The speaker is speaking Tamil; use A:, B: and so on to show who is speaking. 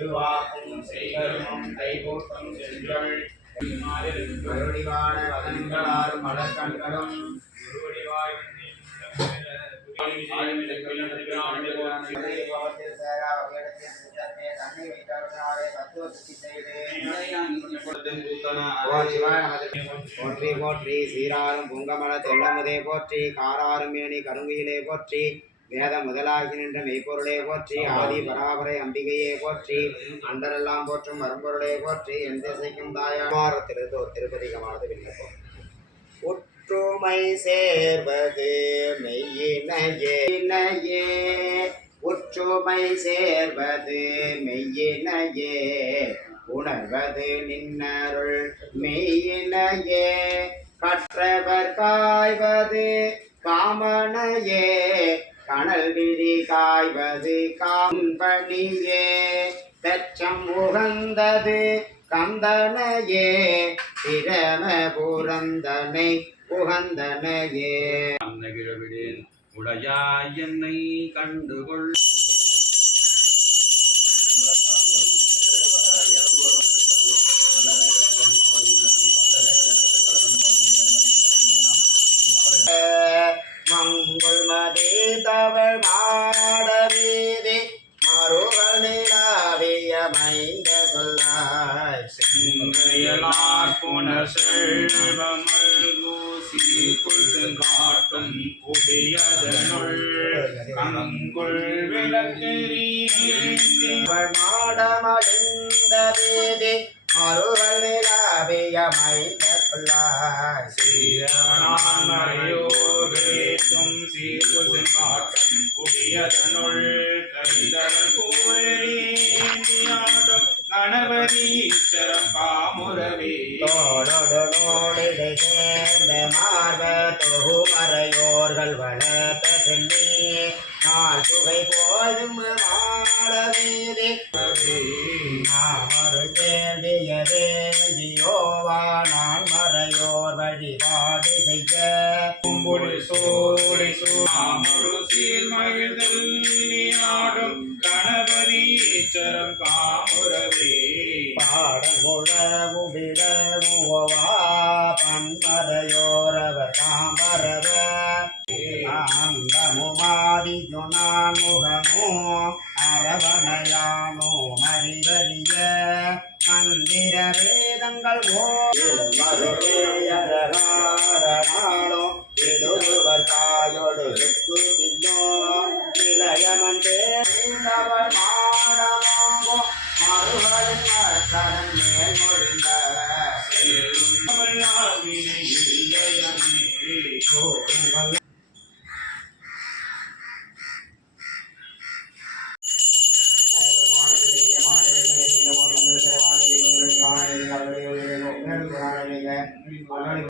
A: திருவாக்கும் செய்கருமம் கைகூட்டம் செஞ்சொல் மறுடிவான வதனங்களாலும் மலர்கண்களும் போற்றி போற்றி. சீராரும் புங்கமல தெல்லமுதே போற்றி காராரும் மேனி கருங்குயிலே போற்றி. வேத முதலாகி நின்ற மெய்ப்பொருளே போற்றி ஆதி பராபரை அம்பிகையே போற்றி அண்டரெல்லாம் போற்றும் மரும்பொருளே போற்றி எந்த திசைக்கும் தாயார் திரு திருப்பதிகமானது விண்ணப்பம். ஒற்றுமை சேர்வது மெய்யினையே. ஒற்றுமை சேர்வது மெய்யினையே. உணர்வது நின்னருள் மெய்யினையே. கற்றவர் காய்வது காமனையே. அனல் விரி காய்வது காம்பணியே தச்சம் உகந்தது கந்தனையே பிரம புரந்தனை உகந்தனையே.
B: நகிழவிடேன் உடையாய் என்னை கண்டுகொள்.
A: மங்குள் மதே தவள் மாட வீதி மறுவனிலாவிய மைந்த சொல்லாய்.
B: செங்கையலார் புனர் செல்வமல் ஊசி குள்காட்டும் குடியதனுள். கங்குள்
A: அவள் மாடமடைந்த வீதி மறுவனிலாவிய மைந்த சொல்லாய்.
B: சீரவனாமரையோகேத்தும் சீர்குசெங்காட்டும் குடியதனுள் கைதரல் கூறியாடும் கணபதி ஈஸ்வரம் காமுரவே
A: தோடொடனோடிடை சேர்ந்த மார்ப தொகுமறையோர்கள் வளர்த்த சென்னி. நாள் புகை போதும் மாட வீதி நாமரு தேடியதேந்தியோவா நான் மறையோர் வழிபாடு செய்ய.
B: கும்புடு சோலை சூமாமுரு சீர்மகிழ்தல் நீயாடும் கணபதி ஈஸ்வரம் காமுரவே
A: பாடமுழவு விழமுவா பன்மறையோரவர் தாமரவ அங்கமுமாதியோ நான் முகமோ அரவணையானோ மறிவறிய மந்திர வேதங்கள் ஓரகாரணாலோ விடுவர் தாயோடு தின்னோ நிலையமன் தேவள் மாடமாகோ கடல் மேல் மொழிந்த கோருங்கள்